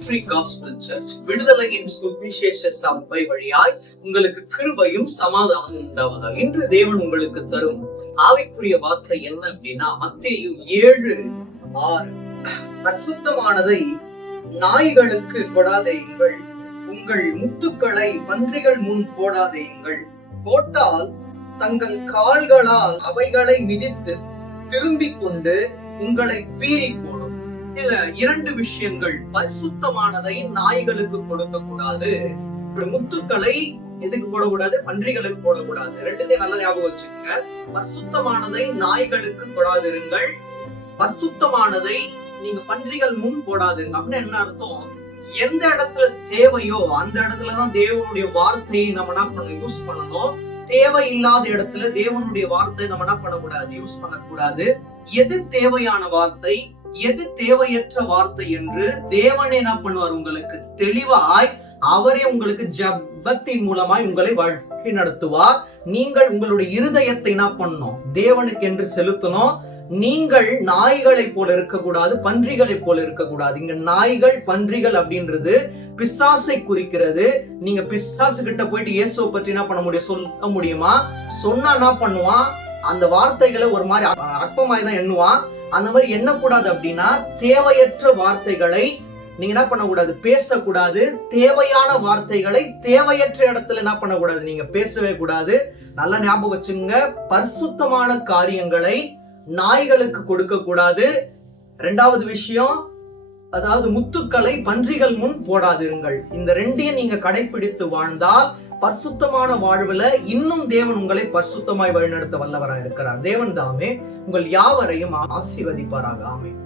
Victory gospel search விடுதலையின் சுவிசேஷ சபை வழியாய் உங்களுக்கு கிருபையும் சமாதானம் உண்டாவதாக. இன்று தேவன் உங்களுக்கு தரும் ஆவிக்குரிய வார்த்தை என்ன அப்படின்னா, மத்தேயு 7:6, அசுத்தமானதை நாய்களுக்கு கொடாதேயுங்கள், உங்கள் முத்துக்களை பன்றிகள் முன் போடாதேயுங்கள், போட்டால் தங்கள் கால்களால் அவைகளை மிதித்து திரும்பிக் கொண்டு உங்களை பீறி போடும். இதுல 2 விஷயங்கள். பரிசுத்தமானதை நாய்களுக்கு கொடுக்க கூடாது, முத்துக்களை எதுக்கு போடக்கூடாது, பன்றிகளுக்கு போடக்கூடாது. 2 நல்லா ஞாபகம் வச்சுக்கோங்க. பரிசுத்தமானதை நாய்களுக்கு கொடாதிருங்கள், பரிசுத்தமானதை நீங்க பன்றிகள் முன் போடாதுங்க. அப்படின்னு என்ன அர்த்தம்? எந்த இடத்துல தேவையோ அந்த இடத்துலதான் தேவனுடைய வார்த்தையை நம்ம என்ன பண்ண யூஸ் பண்ணணும். தேவையில்லாத இடத்துல தேவனுடைய வார்த்தை நம்ம என்ன பண்ணக்கூடாது, யூஸ் பண்ணக்கூடாது. எது தேவையான வார்த்தை, எது தேவையற்ற வார்த்தை என்று தேவனே என்ன பண்ணுவார், உங்களுக்கு தெளிவாய் அவரே உங்களுக்கு ஜெபத்தின் மூலமாய் உங்களை வழி நடத்துவார். நீங்கள் உங்களுடைய இருதயத்தை என்ன பண்ணணும், தேவனுக்கு என்று செலுத்தணும். நீங்கள் நாய்களை போல இருக்கக்கூடாது, பன்றிகளை போல இருக்கக்கூடாது. இங்க நாய்கள் பன்றிகள் அப்படின்றது பிசாசை குறிக்கிறது. நீங்க பிசாசு கிட்ட போயிட்டு இயேசுவை பற்றி என்ன பண்ண முடியும், சொல்ல முடியுமா? சொன்னா என்ன பண்ணுவான், அந்த வார்த்தைகளை ஒரு மாதிரி அற்பமாய் தான் எண்ணுவான். அந்த மாதிரி எண்ணக்கூடாது. அப்படின்னா தேவையற்ற வார்த்தைகளை நீங்க என்ன பண்ணக்கூடாது, பேசக்கூடாது. தேவையான வார்த்தைகளை தேவையற்ற இடத்துல என்ன பண்ணக்கூடாது, நீங்க பேசவே கூடாது. நல்லா ஞாபகம் வச்சுங்க. பரிசுத்தமான காரியங்களை நாய்களுக்கு கொடுக்க கூடாது. 2வது விஷயம், அதாவது முத்துக்களை பன்றிகள் முன் போடாதிருங்கள். இந்த 2ஐயும் நீங்க கடைபிடித்து வாழ்ந்தால் பரிசுத்தமான வாழ்வுல இன்னும் தேவன் உங்களை பரிசுத்தமாய் வழிநடத்த வல்லவராய் இருக்கிறார். தேவன் தாமே உங்கள் யாவரையும் ஆசீர்வதிப்பாராக. ஆமென்.